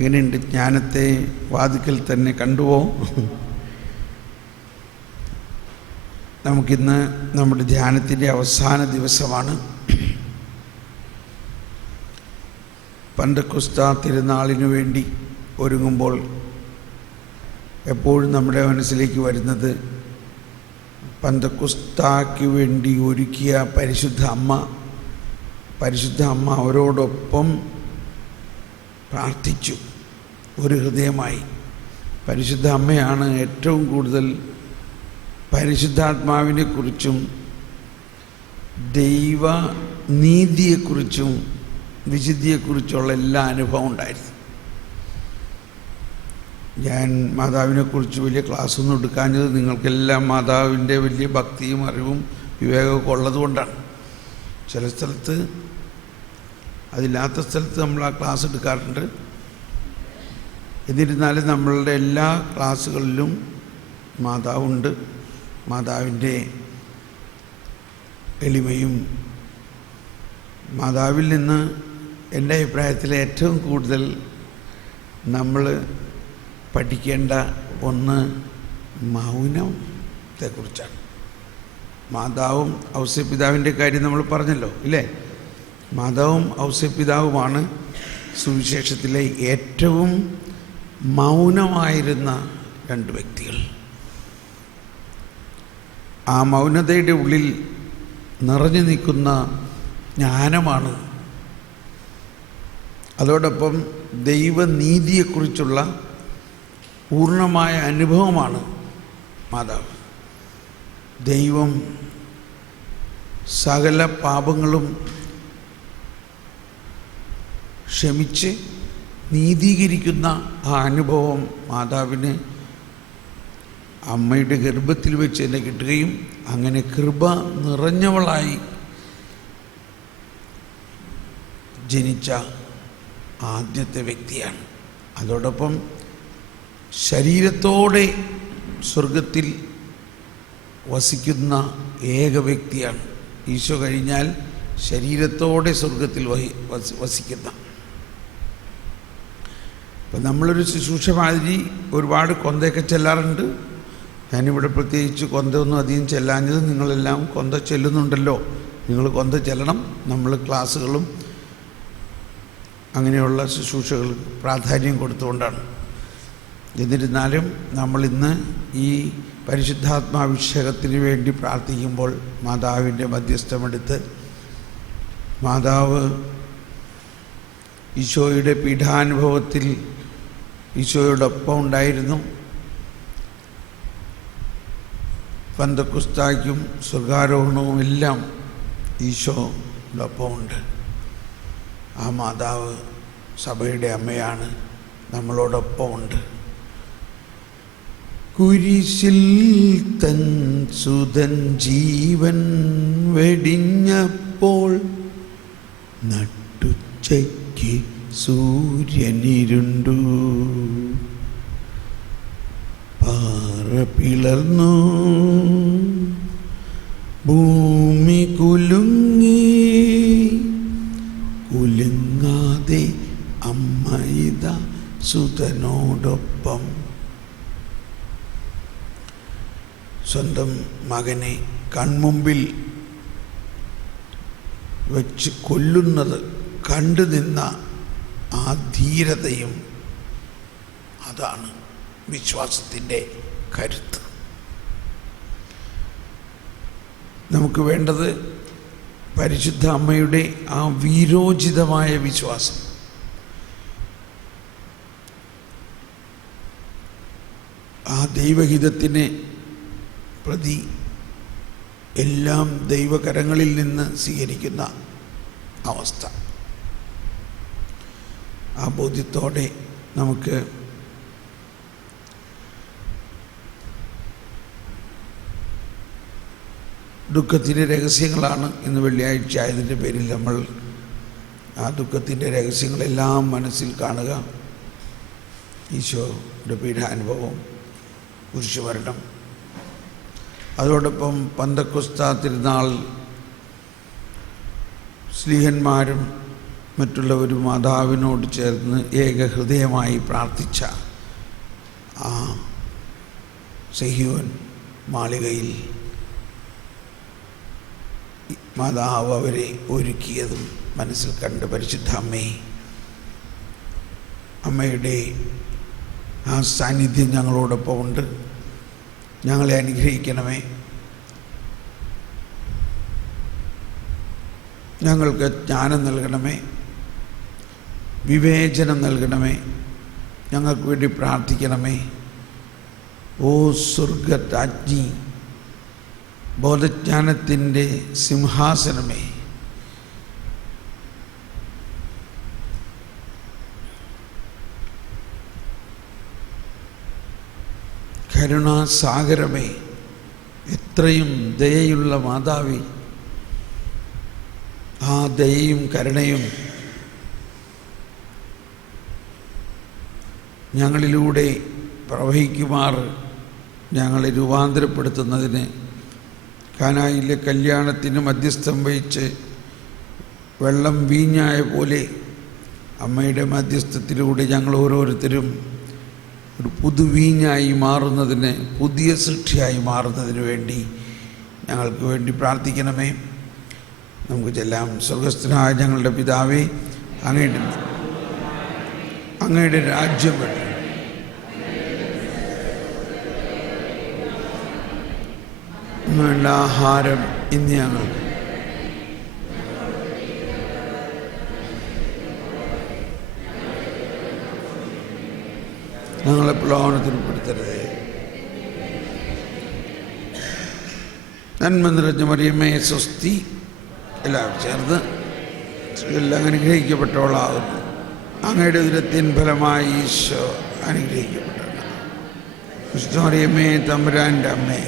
എങ്ങനെയുണ്ട്? ജ്ഞാനത്തെ വാതിക്കൽ തന്നെ കണ്ടുവോ? നമുക്കിന്ന് നമ്മുടെ ധ്യാനത്തിൻ്റെ അവസാന ദിവസമാണ്. പെന്തക്കോസ്താ തിരുനാളിനു വേണ്ടി ഒരുങ്ങുമ്പോൾ എപ്പോഴും നമ്മുടെ മനസ്സിലേക്ക് വരുന്നത് പെന്തക്കോസ്തായ്ക്ക് വേണ്ടി ഒരുക്കിയ പരിശുദ്ധ അമ്മ അവരോടൊപ്പം പ്രാർത്ഥിച്ചു ഒരു ഹൃദയമായി. പരിശുദ്ധ അമ്മയാണ് ഏറ്റവും കൂടുതൽ പരിശുദ്ധാത്മാവിനെക്കുറിച്ചും ദൈവനീതിയെക്കുറിച്ചും വിശുദ്ധിയെക്കുറിച്ചുള്ള എല്ലാ അനുഭവം ഉണ്ടായിരുന്നു. ഞാൻ മാതാവിനെക്കുറിച്ച് വലിയ ക്ലാസ്സൊന്നും എടുക്കാഞ്ഞത് നിങ്ങൾക്കെല്ലാം മാതാവിൻ്റെ വലിയ ഭക്തിയും അറിവും വിവേകമൊക്കെ ഉള്ളതുകൊണ്ടാണ്. ചില സ്ഥലത്ത് അതില്ലാത്ത സ്ഥലത്ത് നമ്മൾ ആ ക്ലാസ് എടുക്കാറുണ്ട്. എന്നിരുന്നാലും നമ്മളുടെ എല്ലാ ക്ലാസ്സുകളിലും മാതാവുണ്ട്. മാതാവിൻ്റെ എളിമയും മാതാവിൽ നിന്ന് എൻ്റെ അഭിപ്രായത്തിൽ ഏറ്റവും കൂടുതൽ നമ്മൾ പഠിക്കേണ്ട ഒന്ന് മൗനത്തെക്കുറിച്ചാണ്. മാതാവും ഔസേപ്പിതാവിൻ്റെ കാര്യം നമ്മൾ പറഞ്ഞല്ലോ, ഇല്ലേ? മാതാവും ഔസേപ്പിതാവുമാണ് സുവിശേഷത്തിലെ ഏറ്റവും മൗനമായിരുന്ന രണ്ട് വ്യക്തികൾ. ആ മൗനതയുടെ ഉള്ളിൽ നിറഞ്ഞു നിൽക്കുന്ന ജ്ഞാനമാണ്, അതോടൊപ്പം ദൈവനീതിയെക്കുറിച്ചുള്ള പൂർണ്ണമായ അനുഭവമാണ് മാതാവ്. ദൈവം സകല പാപങ്ങളും ക്ഷമിച്ച് നീതീകരിക്കുന്ന ആ അനുഭവം മാതാവിന് അമ്മയുടെ ഗർഭത്തിൽ വെച്ച് തന്നെ കിട്ടുകയും അങ്ങനെ കൃപ നിറഞ്ഞവളായി ജനിച്ച ആദ്യത്തെ വ്യക്തിയാണ്. അതോടൊപ്പം ശരീരത്തോടെ സ്വർഗത്തിൽ വസിക്കുന്ന ഏക വ്യക്തിയാണ്. ഈശോ കഴിഞ്ഞാൽ ശരീരത്തോടെ സ്വർഗത്തിൽ വസിക്കുന്ന. ഇപ്പം നമ്മളൊരു ശുശ്രൂഷ മാതിരി ഒരുപാട് കൊന്തയൊക്കെ ചെല്ലാറുണ്ട്. ഞാനിവിടെ പ്രത്യേകിച്ച് കൊന്തയൊന്നും അധികം ചെല്ലാഞ്ഞത് നിങ്ങളെല്ലാം കൊന്ത ചെല്ലുന്നുണ്ടല്ലോ. നിങ്ങൾ കൊന്ത ചെല്ലണം. നമ്മൾ ക്ലാസ്സുകളും അങ്ങനെയുള്ള ശുശ്രൂഷകൾ പ്രാധാന്യം കൊടുത്തുകൊണ്ടാണ്. എന്നിരുന്നാലും നമ്മളിന്ന് ഈ പരിശുദ്ധാത്മാഭിഷേകത്തിന് വേണ്ടി പ്രാർത്ഥിക്കുമ്പോൾ മാതാവിൻ്റെ മധ്യസ്ഥമെടുത്ത് മാതാവ് ഈശോയുടെ പീഠാനുഭവത്തിൽ ഈശോയോടൊപ്പം ഉണ്ടായിരുന്നു. പെന്തക്കോസ്തായ്ക്കും സ്വർഗാരോഹണവും എല്ലാം ഈശോയോടൊപ്പമുണ്ട്. ആ മാതാവ് സഭയുടെ അമ്മയാണ്, നമ്മളോടൊപ്പമുണ്ട്. കുരിശിൽ തൻ സുതൻ ജീവൻ വെടിഞ്ഞപ്പോൾ നട്ടുച്ചയ്ക്ക് സൂര്യനിരുണ്ടു, പാറ പിളർന്നു, ഭൂമി കുലുങ്ങി, കുലുങ്ങാതെ അമ്മ ഇതാ സുതനോടൊപ്പം. സ്വന്തം മകനെ കൺമുമ്പിൽ വെച്ച് കൊല്ലുന്നത് കണ്ടു നിന്ന ആ ധീരതയും അതാണ് വിശ്വാസത്തിൻ്റെ കരുത്ത്. നമുക്ക് വേണ്ടത് പരിശുദ്ധ അമ്മയുടെ ആ വീരോചിതമായ വിശ്വാസം. ആ ദൈവഹിതത്തിനെ പ്രതി എല്ലാം ദൈവകരങ്ങളിൽ നിന്ന് സ്വീകരിക്കുന്ന അവസ്ഥ. ആ ബോധ്യത്തോടെ നമുക്ക് ദുഃഖത്തിൻ്റെ രഹസ്യങ്ങളാണ് ഇന്ന് വെള്ളിയാഴ്ച ആയതിൻ്റെ പേരിൽ നമ്മൾ ആ ദുഃഖത്തിൻ്റെ രഹസ്യങ്ങളെല്ലാം മനസ്സിൽ കാണുക. ഈശോയുടെ പീഠാനുഭവം, കുരിശുമരണം, അതോടൊപ്പം പെന്തക്കോസ്താ തിരുനാൾ സ്ലീഹന്മാരും മറ്റുള്ളവരും മാതാവിനോട് ചേർന്ന് ഏകഹൃദയമായി പ്രാർത്ഥിച്ച ആ സിഹിയോൻ മാളികയിൽ മാതാവ് അവരെ ഒരുക്കിയതും മനസ്സിൽ കണ്ട് പരിശുദ്ധ അമ്മയുടെ ആ സാന്നിധ്യം ഞങ്ങളോടൊപ്പം ഉണ്ട്. ഞങ്ങളെ അനുഗ്രഹിക്കണമേ. ഞങ്ങൾക്ക് ജ്ഞാനം നൽകണമേ, വിവേചനം നൽകണമേ, ഞങ്ങൾക്ക് വേണ്ടി പ്രാർത്ഥിക്കണമേ. ഓ സ്വർഗരാജ്ഞി, ബോധജ്ഞാനത്തിൻ്റെ സിംഹാസനമേ, കരുണാസാഗരമേ, എത്രയും ദയയുള്ള മാതാവേ, ആ ദയയും കരുണയും ഞങ്ങളിലൂടെ പ്രവഹിക്കുമാർ ഞങ്ങളെ രൂപാന്തരപ്പെടുത്തുന്നതിന് കാനായിലെ കല്യാണത്തിന് മധ്യസ്ഥം വഹിച്ച് വെള്ളം വീഞ്ഞായ പോലെ അമ്മയുടെ മധ്യസ്ഥത്തിലൂടെ ഞങ്ങൾ ഓരോരുത്തരും ഒരു പുതുവീഞ്ഞായി മാറുന്നതിന്, പുതിയ സൃഷ്ടിയായി മാറുന്നതിന് വേണ്ടി ഞങ്ങൾക്ക് വേണ്ടി പ്രാർത്ഥിക്കണമേ. നമുക്ക് ചെല്ലാം. സ്വർഗസ്ഥനായ ഞങ്ങളുടെ പിതാവേ, അങ്ങയുടെ രാജ്യം വേണം. വേണ്ട ആഹാരം ഇന്ന് ഞങ്ങളെ പ്രലോഭനത്തിൽ ഉൾപ്പെടുത്തരുതേ. നന്മ നിറഞ്ഞ മറിയമേ സ്വസ്തി. എല്ലാവരും ചേർന്ന് എല്ലാം അനുഗ്രഹിക്കപ്പെട്ടവളാകുന്നു. അങ്ങയുടെ ഉദരത്തിൻ ഫലമായി ഈശോ അനുഗ്രഹിക്കപ്പെട്ടവളാണ്. വിശുദ്ധ മറിയമേ തമ്പുരാൻ്റെ അമ്മേ,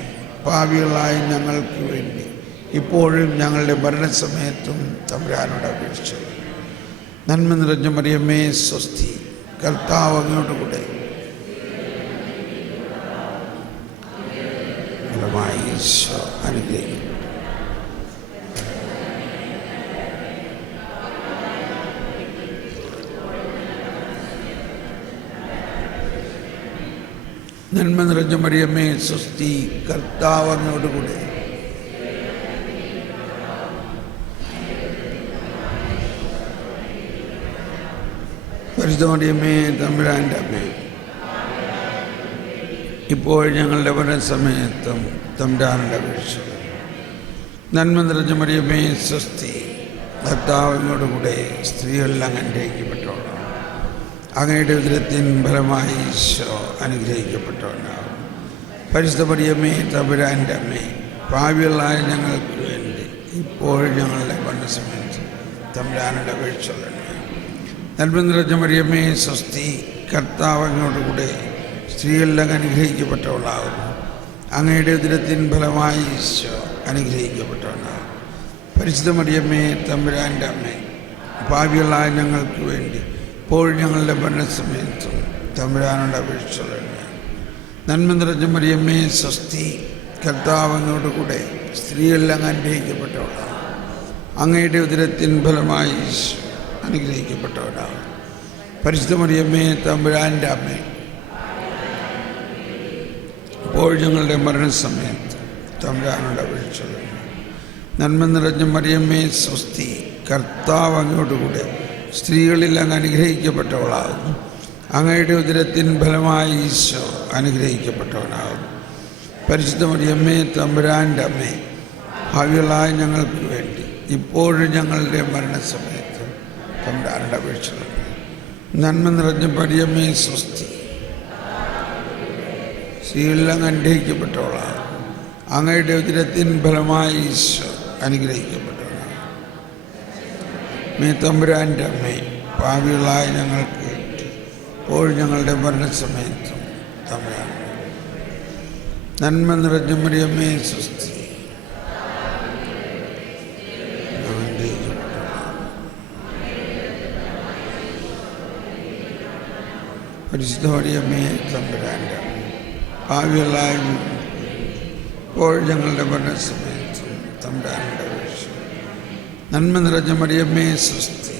പാപികളായ ഞങ്ങൾക്ക് വേണ്ടി ഇപ്പോഴും ഞങ്ങളുടെ മരണസമയത്തും തമ്പുരാനോട് അപേക്ഷിച്ചു. നന്മ നിറഞ്ഞ മറിയമേ സ്വസ്തി. കർത്താവ് അങ്ങോട്ട് കൂടെ, ഫലമായി ഈശോ അനുഗ്രഹിക്കും. നന്മ നിറഞ്ഞ മറിയമേ സ്വസ്തി. കർത്താവ് അങ്ങോട്ട് കൂടെ, പരിശുദ്ധ മറിയമേ തമ്പുരാൻ്റെ അമ്മേ, ഇപ്പോൾ ഞങ്ങളുടെ മരണസമയത്തും തമ്പുരാനോട് അപേക്ഷിച്ചു. നന്മ നിറഞ്ഞ മറിയമേ സ്വസ്തി. കർത്താവ് അങ്ങോട്ട് കൂടെ, സ്ത്രീകളിൽ അങ്ങ് അനുഗ്രഹിക്കപ്പെട്ടവളാണ്. അങ്ങയുടെ ഉദരത്തിൻ ഫലമായി ഈശോ അനുഗ്രഹിക്കപ്പെട്ടവനാകും. പരിശുദ്ധ മറിയമേ തമ്പുരാൻ്റെ അമ്മേ, പാപികളായ ഞങ്ങൾക്ക് വേണ്ടി ഇപ്പോഴും ഞങ്ങളുടെ മരണസമയത്ത് തമ്പുരാനോട് അപേക്ഷിച്ചു. നന്മ നിറഞ്ഞ മറിയമേ സ്വസ്തി. കർത്താവ് അങ്ങോട്ട് കൂടെ, സ്ത്രീകളിൽ അങ്ങ് അനുഗ്രഹിക്കപ്പെട്ടവളാകുന്നു. അങ്ങയുടെ ഉദരത്തിൻ ഫലമായി ഈശോ അനുഗ്രഹിക്കപ്പെട്ടവനാകും. പരിശുദ്ധ മറിയമേ തമ്പുരാൻ്റെ അമ്മേ, പാപികളായ ഞങ്ങൾക്ക് വേണ്ടി ഇപ്പോഴും ഞങ്ങളുടെ മരണസമയത്തും തമ്പുരാനോട് അപേക്ഷിച്ചു. നന്മ നിറഞ്ഞ മറിയമേ സ്വസ്തി. കർത്താവ് അങ്ങോട്ട് കൂടെ, സ്ത്രീകളിൽ അങ്ങ് അനുഗ്രഹിക്കപ്പെട്ടവളാകും. അങ്ങയുടെ ഉദരത്തിൻ ഫലമായി ഈശോ അനുഗ്രഹിക്കപ്പെട്ടവനാകും. പരിശുദ്ധ മറിയമേ തമ്പുരാൻ്റെ അമ്മേ, ഇപ്പോൾ ഞങ്ങളുടെ മരണസമയത്ത് തമ്പുരാനോട് അപേക്ഷിച്ചു. നന്മ നിറഞ്ഞ മറിയമേ സ്വസ്തി. കർത്താവ് അങ്ങോട്ട് കൂടെ, സ്ത്രീകളിൽ അങ്ങ് അനുഗ്രഹിക്കപ്പെട്ടവളാകുന്നു. അങ്ങയുടെ ഉദരത്തിൻ ഫലമായി ഈശോ അനുഗ്രഹിക്കപ്പെട്ടവനാകുന്നു. പരിശുദ്ധ മറിയമേ തമ്പുരാൻ്റെ അമ്മേ, ഭാവികളായ ഞങ്ങൾക്ക് വേണ്ടി ഇപ്പോഴും ഞങ്ങളുടെ മരണസമയത്ത് തമ്പുരാനോട് അപേക്ഷിച്ചു. നന്മ നിറഞ്ഞ മറിയമേ സ്വസ്തി. സ്ത്രീകളിൽ അങ്ങ് അനുഗ്രഹിക്കപ്പെട്ടവളാകുന്നു. അങ്ങയുടെ ഉദരത്തിൻ ഫലമായി ഈശോ അനുഗ്രഹിക്കപ്പെട്ടവനാകുന്നു. തമ്പുരാൻ്റെ അമ്മേ, പാപികളായ ഞങ്ങൾക്ക് ഇപ്പോഴും ഞങ്ങളുടെ മരണസമയത്തും തമ്പുരാൻ. നന്മ നിറഞ്ഞ മറിയമേ സ്വസ്തി. പരിശുദ്ധ മറിയമേ തമ്പുരാൻ്റെ അമ്മേ, പാപികളായ ഇപ്പോഴും ഞങ്ങളുടെ മരണസമയത്തും തമ്പുരാനോട് അപേക്ഷിച്ചു. നന്മ നിറഞ്ഞ മറിയമേ സ്വസ്തി.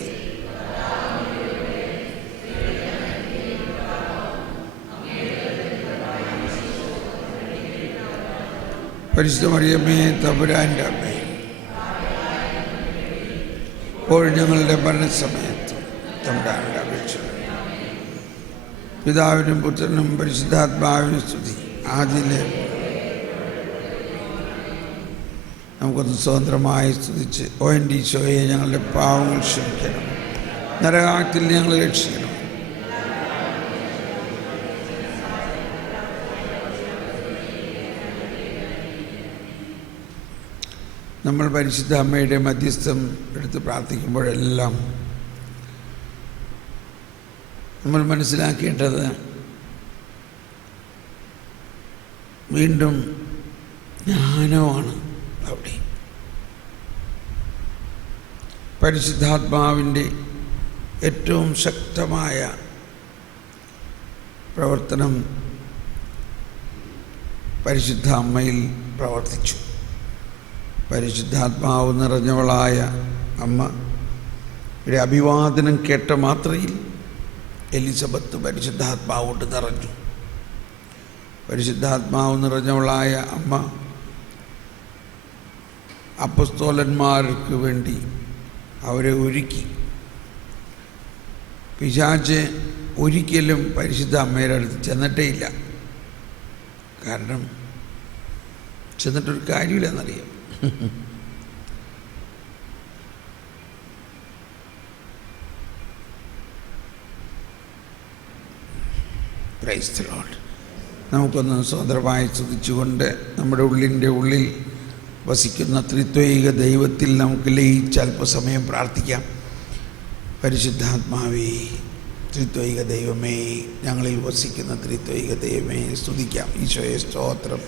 പരിശുദ്ധ മറിയമേ തമ്പുരാൻ്റെ അമ്മേ, ഇപ്പോൾ ഞങ്ങളുടെ മരണസമയത്ത് തമ്പുരാൻ്റെ അപേക്ഷ. പിതാവിനും പുത്രനും പരിശുദ്ധാത്മാവിനും സ്തുതി. ആദിയിലെ നമുക്കൊന്ന് സ്വതന്ത്രമായി സ്തുതിച്ച് ഓ എൻ്റെ ഈശോയെ ഞങ്ങളുടെ പാവങ്ങൾ ക്ഷമിക്കണം, നരകാത്തിൽ ഞങ്ങൾ രക്ഷിക്കണം. നമ്മൾ പരിശുദ്ധ അമ്മയുടെ മധ്യസ്ഥം എടുത്ത് പ്രാർത്ഥിക്കുമ്പോഴെല്ലാം നമ്മൾ മനസ്സിലാക്കേണ്ടത് വീണ്ടും ജ്ഞാനമാണ്. അവിടെ പരിശുദ്ധാത്മാവിൻ്റെ ഏറ്റവും ശക്തമായ പ്രവർത്തനം പരിശുദ്ധ അമ്മയിൽ പ്രവർത്തിച്ചു. പരിശുദ്ധാത്മാവ് നിറഞ്ഞവളായ അമ്മയുടെ അഭിവാദനം കേട്ട മാത്രയിൽ എലിസബത്ത് പരിശുദ്ധാത്മാവ് കൊണ്ട് നിറഞ്ഞു. പരിശുദ്ധാത്മാവ് നിറഞ്ഞവളായ അമ്മ അപ്പസ്തോലന്മാർക്ക് വേണ്ടി അവരെ ഒരുക്കി. പിശാച് ഒരിക്കലും പരിശുദ്ധ അമ്മയുടെ അടുത്ത് ചെന്നിട്ടേ ഇല്ല. കാരണം ചെന്നിട്ടൊരു കാര്യമില്ലെന്നറിയാം. Praise the Lord. നമുക്കൊന്ന് സ്വതന്ത്രമായി സ്തുതിച്ചുകൊണ്ട് നമ്മുടെ ഉള്ളിൻ്റെ ഉള്ളിൽ വസിക്കുന്ന ത്രിത്വൈക ദൈവത്തിൽ നമുക്ക് ലയിച്ച് അല്പസമയം പ്രാർത്ഥിക്കാം. പരിശുദ്ധാത്മാവേ, ത്രിത്വൈക ദൈവമേ, ഞങ്ങളിൽ വസിക്കുന്ന ത്രിത്വൈക ദൈവമേ സ്തുതിക്കാം. ഈശോയെ സ്തോത്രം.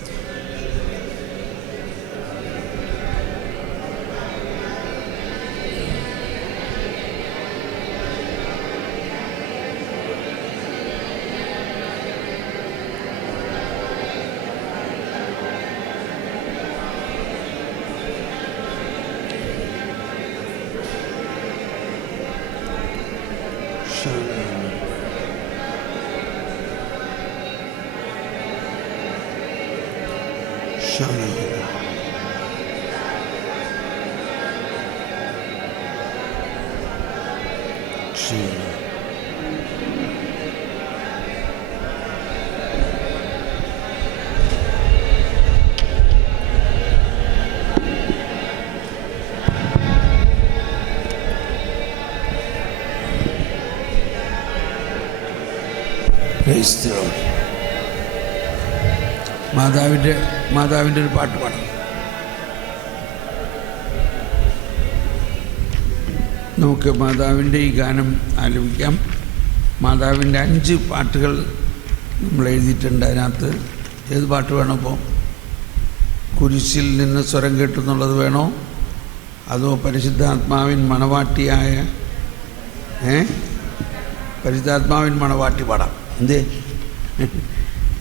മാതാവിൻ്റെ ഒരു പാട്ട് പാടാം. നമുക്ക് മാതാവിൻ്റെ ഈ ഗാനം ആലപിക്കാം. മാതാവിൻ്റെ 5 പാട്ടുകൾ നമ്മൾ എഴുതിയിട്ടുണ്ട്. അതിനകത്ത് ഏത് പാട്ട് വേണോ? ഇപ്പോൾ കുരിശിൽ നിന്ന് സ്വരം കേട്ടുന്നുള്ളത് വേണോ, അതോ പരിശുദ്ധാത്മാവിൻ മണവാട്ടിയായ പരിശുദ്ധാത്മാവിൻ മണവാട്ടി പാടാം? എന്തേ,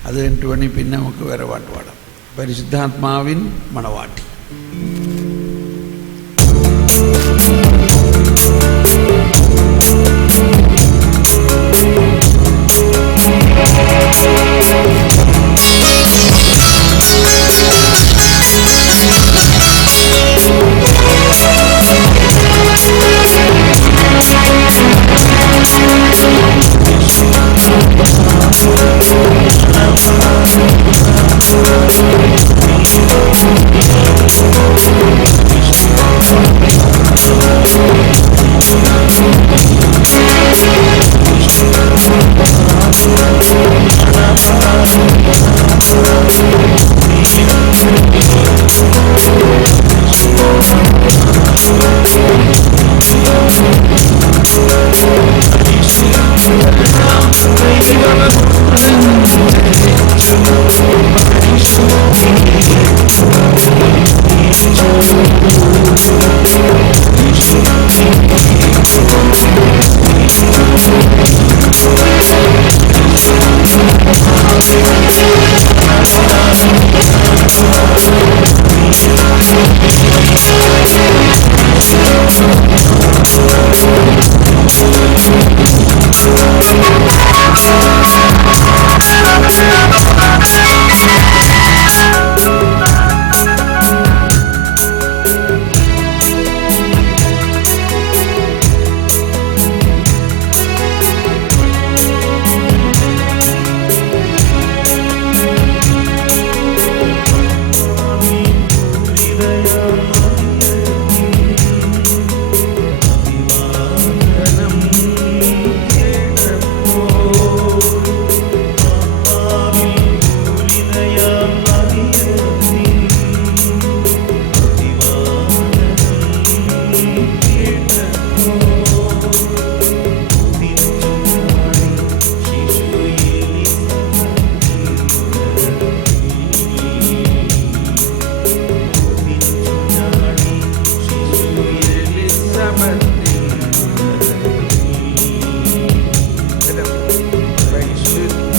അത് കഴിഞ്ഞിട്ട് വേണമെങ്കിൽ പിന്നെ നമുക്ക് വേറെ പാട്ട് പാടാം. പരിശുദ്ധാത്മാവിൻ മണവാട്ടി.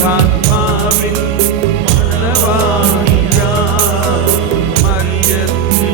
പരിശുദ്ധാത്മാവിൻ മണവാളിയാം മറിയത്തിൽ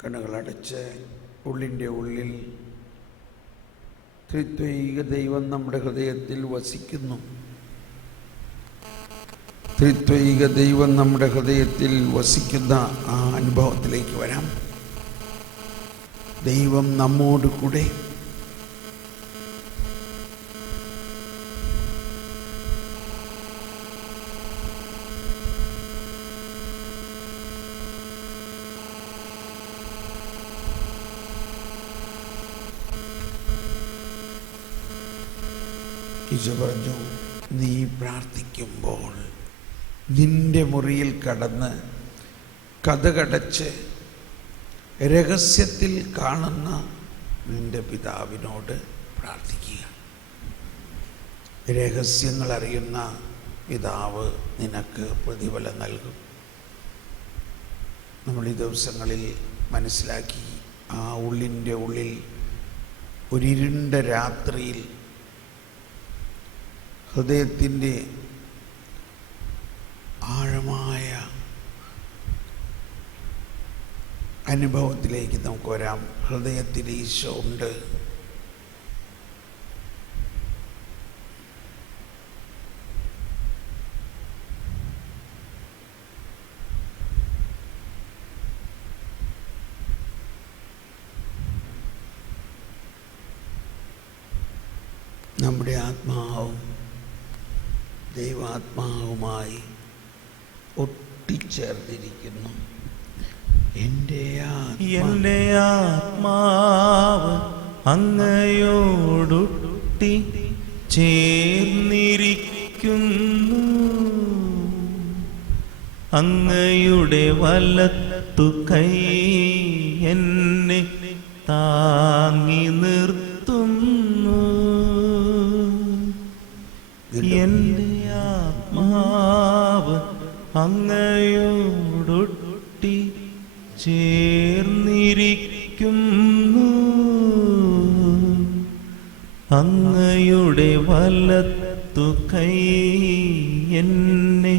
കണ്ണുകളടച്ച് ഉള്ളിൻ്റെ ഉള്ളിൽ ത്രിത്വൈക ദൈവം നമ്മുടെ ഹൃദയത്തിൽ വസിക്കുന്നു. ത്രിത്വൈക ദൈവം നമ്മുടെ ഹൃദയത്തിൽ വസിക്കുന്ന ആ അനുഭവത്തിലേക്ക് വരാം. ദൈവം നമ്മോട് കൂടെ. ഈശോ പറഞ്ഞു, നീ പ്രാർത്ഥിക്കുമ്പോൾ നിന്റെ മുറിയിൽ കടന്ന് കതകടച്ച് രഹസ്യത്തിൽ കാണുന്ന നിന്റെ പിതാവിനോട് പ്രാർത്ഥിക്കുക. രഹസ്യങ്ങൾ അറിയുന്ന പിതാവ് നിനക്ക് പ്രതിഫലം നൽകും. നമ്മൾ ഈ ദിവസങ്ങളിൽ മനസ്സിലാക്കി, ആ ഉള്ളിൻ്റെ ഉള്ളിൽ ഒരിരുണ്ട രാത്രിയിൽ ഹൃദയത്തിൻ്റെ ആഴമായ അനുഭവത്തിലേക്ക് നമുക്ക് വരാം. ഹൃദയത്തിൽ ഈശോ ഉണ്ട്. നമ്മുടെ ആത്മാവും ദൈവാത്മാവുമായി ഒട്ടിച്ചേർന്നിരിക്കുന്നു. എൻ്റെ ആത്മാവ് അങ്ങയോടൊട്ടി ചേർന്നിരിക്കുന്നു. അങ്ങയുടെ വലത്തു കൈ എന്നെ താങ്ങി നിർത്തുന്നു. എൻ്റെ ആത്മാവ് അങ്ങയോടൊട്ടി ചേർന്നിരിക്കുന്നു. അങ്ങയുടെ വലത്തു കൈ എന്നെ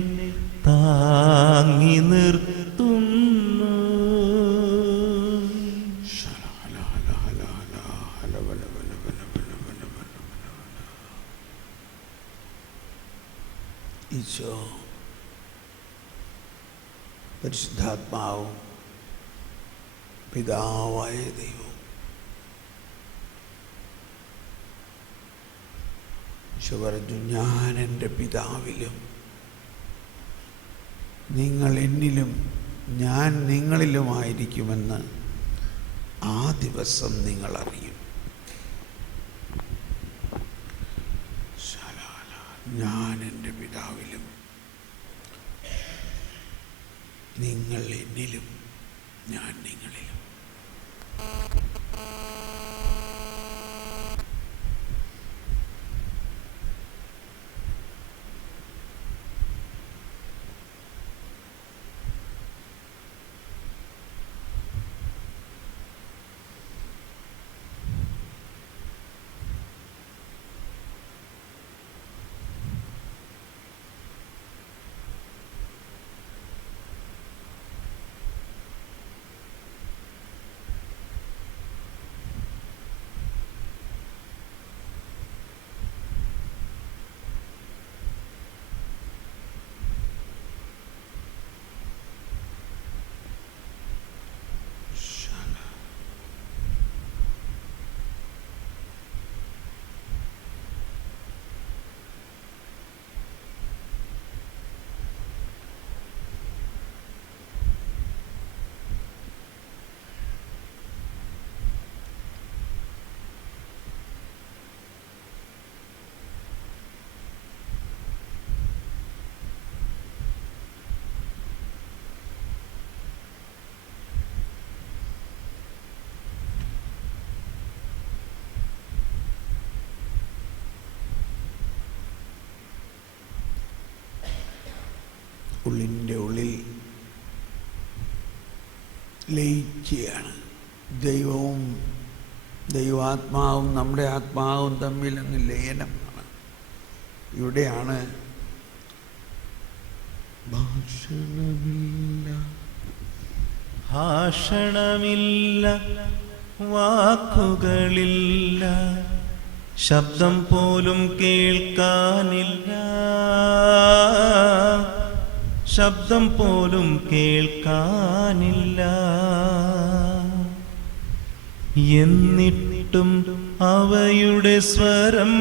താങ്ങി നിർത്തുന്നു. ഈശോ പരിശുദ്ധാത്മാവും പിതാവായ ദൈവം ഈശോ പറഞ്ഞു, ഞാൻ എൻ്റെ പിതാവിലും നിങ്ങൾ എന്നിലും ഞാൻ നിങ്ങളിലുമായിരിക്കുമെന്ന് ആ ദിവസം നിങ്ങൾ അറിയും. ഞാൻ എൻ്റെ പിതാവിലും നിങ്ങൾ എന്നിലും ഞാൻ നിങ്ങളിലും. ഉള്ളിൻ്റെ ഉള്ളിൽ ലയിക്കുകയാണ്. ദൈവവും ദൈവാത്മാവും നമ്മുടെ ആത്മാവും തമ്മിൽ അങ്ങ് ലയനമാണ്. ഇവിടെയാണ് ഭാഷണമില്ല, വാക്കുകളില്ല, ശബ്ദം പോലും കേൾക്കാനില്ല, ശബ്ദം പോലും കേൾക്കാനില്ല. എന്നിട്ടും അവയുടെ സ്വരം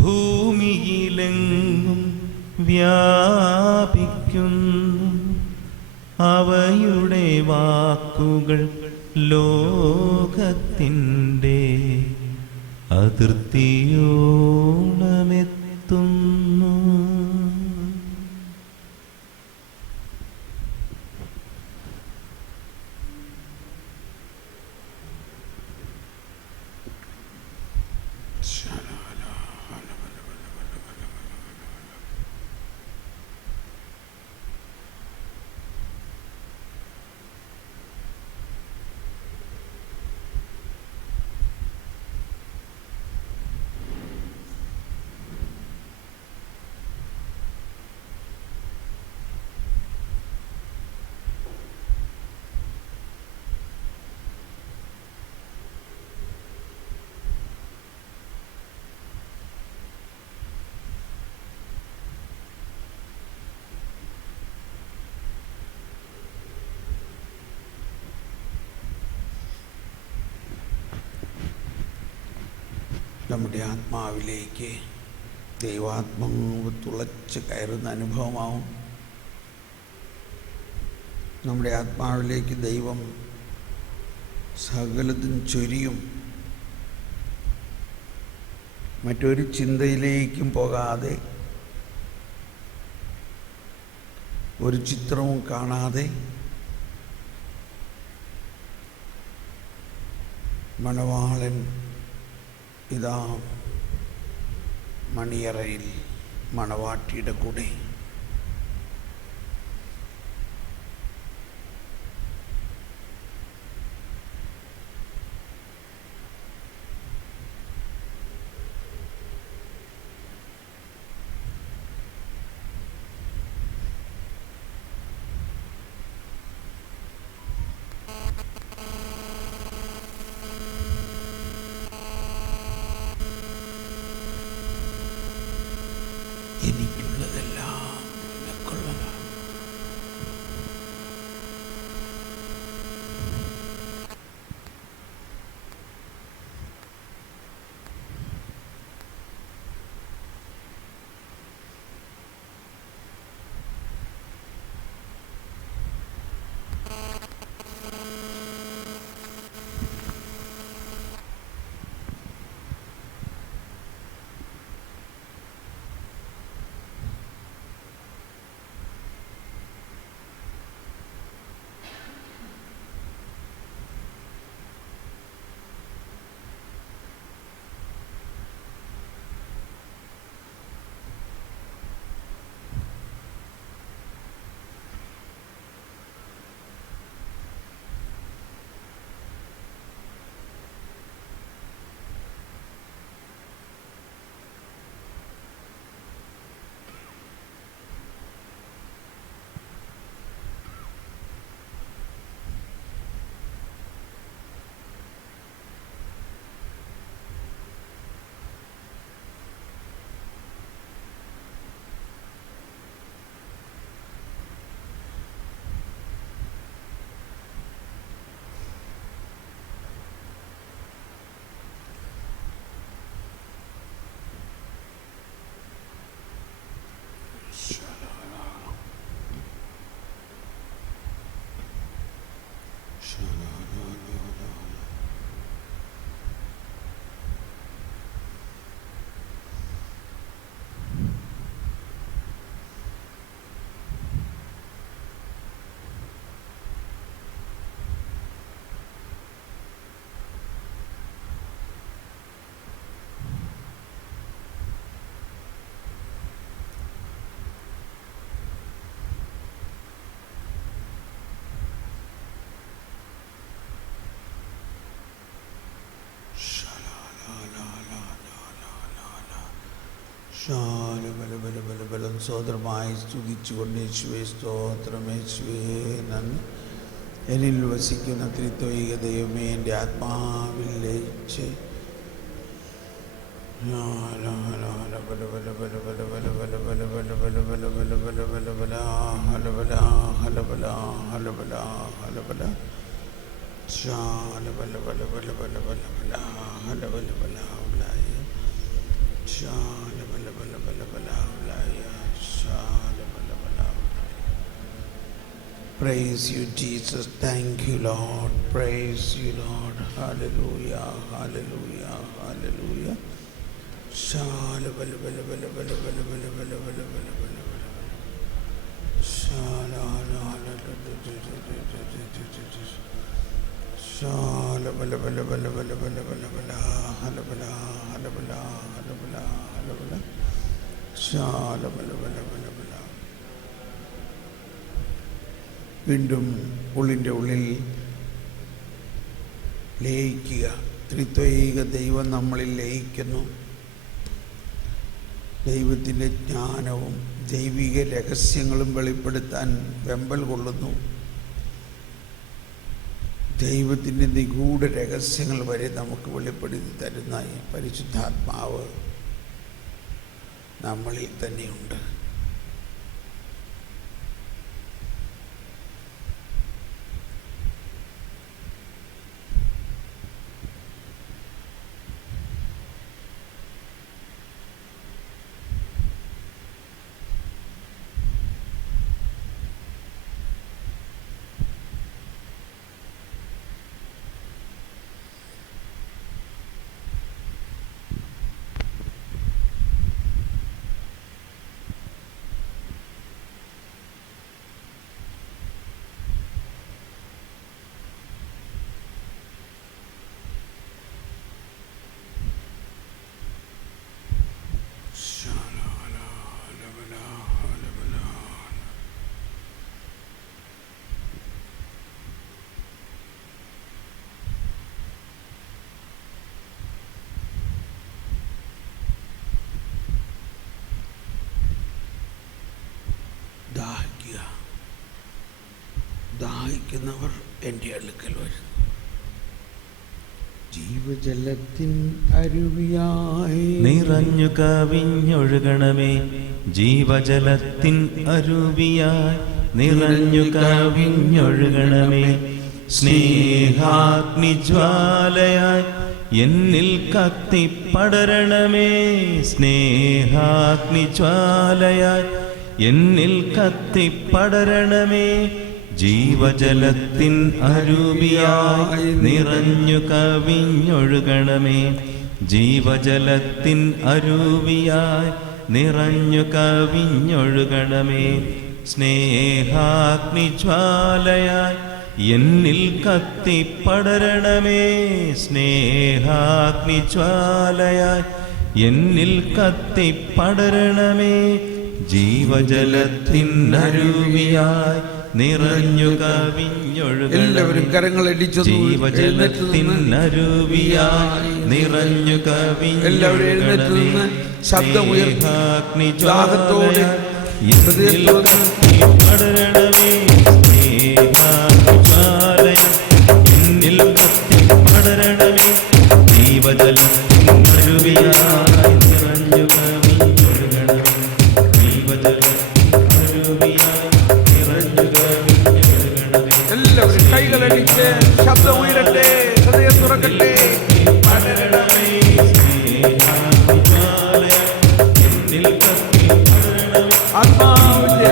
ഭൂമിയിലെങ്ങും വ്യാപിക്കുന്നു. അവയുടെ വാക്കുകൾ ലോകത്തിൻ്റെ അതിർത്തിയോളമെത്തുന്നു. നമ്മുടെ ആത്മാവിലേക്ക് ദൈവാത്മാവ് തുളച്ച് കയറുന്ന അനുഭവമാവും. നമ്മുടെ ആത്മാവിലേക്ക് ദൈവം സകലതും ചൊരിയും. മറ്റൊരു ചിന്തയിലേക്കും പോകാതെ, ഒരു ചിത്രവും കാണാതെ മണവാളൻ ഇതാ മണിയറയിൽ മണവാട്ടിയുടെ കൂടെ. എനിക്കുള്ളതെല്ലാം നിനക്കുള്ളതാണ്. ബലം സ്വതന്ത്രമായി സ്തുതിച്ചുകൊണ്ട് യേശുവേ സ്തോത്രം, യേശുവേ നന്ദി. എന്നിൽ വസിക്കുന്ന ത്രിത്വൈക ദൈവമേ, എൻ്റെ ആത്മാവിൽ ലയിച്ച് Praise you, Jesus. Thank you, Lord. Praise you, Lord. Hallelujah, hallelujah, hallelujah. Shala bala bala bala bala bala bala bala bala bala bala bala. Shala hala hala. Shala bala bala bala bala bala bala bala. Hala bala hala bala hala bala hala bala. Shala bala bala bala bala. വീണ്ടും ഉള്ളിൻ്റെ ഉള്ളിൽ ലയിക്കുക. ത്രിത്വൈക ദൈവം നമ്മളിൽ ലയിക്കുന്നു. ദൈവത്തിൻ്റെ ജ്ഞാനവും ദൈവിക രഹസ്യങ്ങളും വെളിപ്പെടുത്താൻ വെമ്പൽ കൊള്ളുന്നു. ദൈവത്തിൻ്റെ നിഗൂഢ രഹസ്യങ്ങൾ വരെ നമുക്ക് വെളിപ്പെടുത്തി തരുന്ന ഈ പരിശുദ്ധാത്മാവ് നമ്മളിൽ തന്നെയുണ്ട്. ദാഹിക്കുന്നവർ എൻ്റെ അടുക്കൽ വരുന്നു. ജീവജലത്തിൻ അരുവിയായി നിറഞ്ഞു കവിഞ്ഞൊഴുകണമേ. ജീവജലത്തിൻ അരുവിയായി നിറഞ്ഞു കവിഞ്ഞൊഴുകണമേ. സ്നേഹാഗ്നിജ്വാലയായി എന്നിൽ കത്തിപ്പടരണമേ. സ്നേഹാഗ്നിജ്വാലയായി എന്നിൽ കത്തിപ്പടരണമേ. ജീവജലത്തിൻ അരുവിയായി നിറഞ്ഞു കവിഞ്ഞൊഴുകണമേ. ജീവജലത്തിൻ അരുവിയായി നിറഞ്ഞു കവിഞ്ഞൊഴുകണമേ. സ്നേഹാഗ്നിജ്വാലയായി എന്നിൽ കത്തിപ്പടരണമേ. സ്നേഹാഗ്നിജ്വാലയായി എന്നിൽ കത്തിപ്പടരണമേ. ജീവജലത്തിൻ അരുവിയായി നിറഞ്ഞു കവിഞ്ഞൊഴുകണമേ. എല്ലാവരും കരങ്ങളടിച്ചു. ജീവജലത്തിൻ അരുവിയായി നിറഞ്ഞു കവിഞ്ഞൊഴുകണമേ. ശബ്ദമുയർത്തോടെ എന്നിൽ കത്തിപ്പടരണമേ. സ്നേഹാഗ്നിജ്വാലയായി എന്നിൽ കത്തിപ്പടരണമേ. ജീവജലത്തിൻ അരുവിയായി നിറഞ്ഞു കവിഞ്ഞൊഴുകണമേ. ജീവജലത്തിൻ അരുവിയായി എല്ലാവരും കൈകളടിച്ച് ശബ്ദം ഉയരട്ടെ, ഹൃദയം തുറക്കട്ടെ. ആത്മാവിന്റെ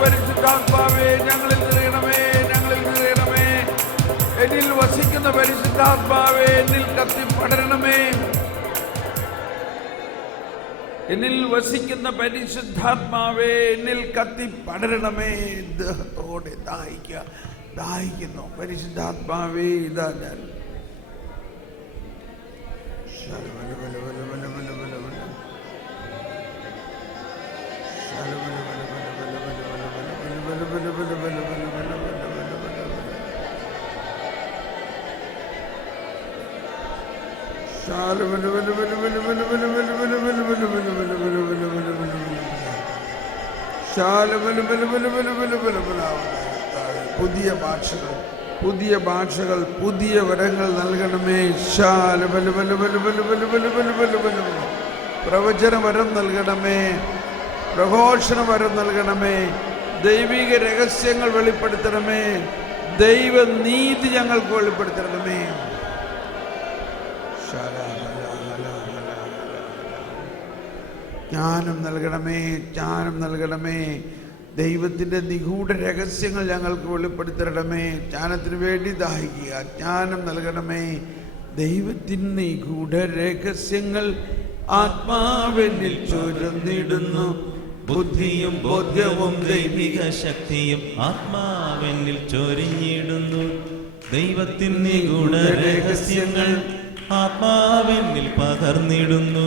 പരിശുദ്ധാത്മാവേ ഞങ്ങളിൽ നിറയണമേ, ഞങ്ങളിൽ നിറയണമേ. എന്നിൽ വസിക്കുന്ന പരിശുദ്ധാത്മാവേ എന്നിൽ കത്തിപ്പടരണമേ. എന്നിൽ വസിക്കുന്ന പരിശുദ്ധാത്മാവേ എന്നിൽ കത്തിപ്പടരണമേ. ദേഹത്തോടെ ദാഹിക്കുന്നു പരിശുദ്ധാത്മാവേ. ഇതാ ഞാൻ പുതിയ ഭാഷകൾ പുതിയ വരങ്ങൾ നൽകണമേ. പ്രവചന വരം നൽകണമേ, പ്രഘോഷണ വരം നൽകണമേ, ദൈവിക രഹസ്യങ്ങൾ വെളിപ്പെടുത്തണമേ, ദൈവനീതി ഞങ്ങൾക്ക് വെളിപ്പെടുത്തണമേ. ജ്ഞാനം നൽകണമേ, ജ്ഞാനം നൽകണമേ. ദൈവത്തിൻ്റെ നിഗൂഢ രഹസ്യങ്ങൾ ഞങ്ങൾക്ക് വെളിപ്പെടുത്തരണമേ. ജ്ഞാനത്തിന് വേണ്ടി ദാഹിക്കുക. ജ്ഞാനം നൽകണമേ. ദൈവത്തിൻ്റെ നിഗൂഢ രഹസ്യങ്ങൾ ആത്മാവെന്നിൽ ചൊരിഞ്ഞിടുന്നു. ബുദ്ധിയും ബോധ്യവും ദൈവിക ശക്തിയും ആത്മാവെന്നിൽ ചൊരിഞ്ഞിടുന്നു. ദൈവത്തിൻ്റെ നിഗൂഢ രഹസ്യങ്ങൾ ആത്മാവെന്നിൽ പകർന്നിടുന്നു.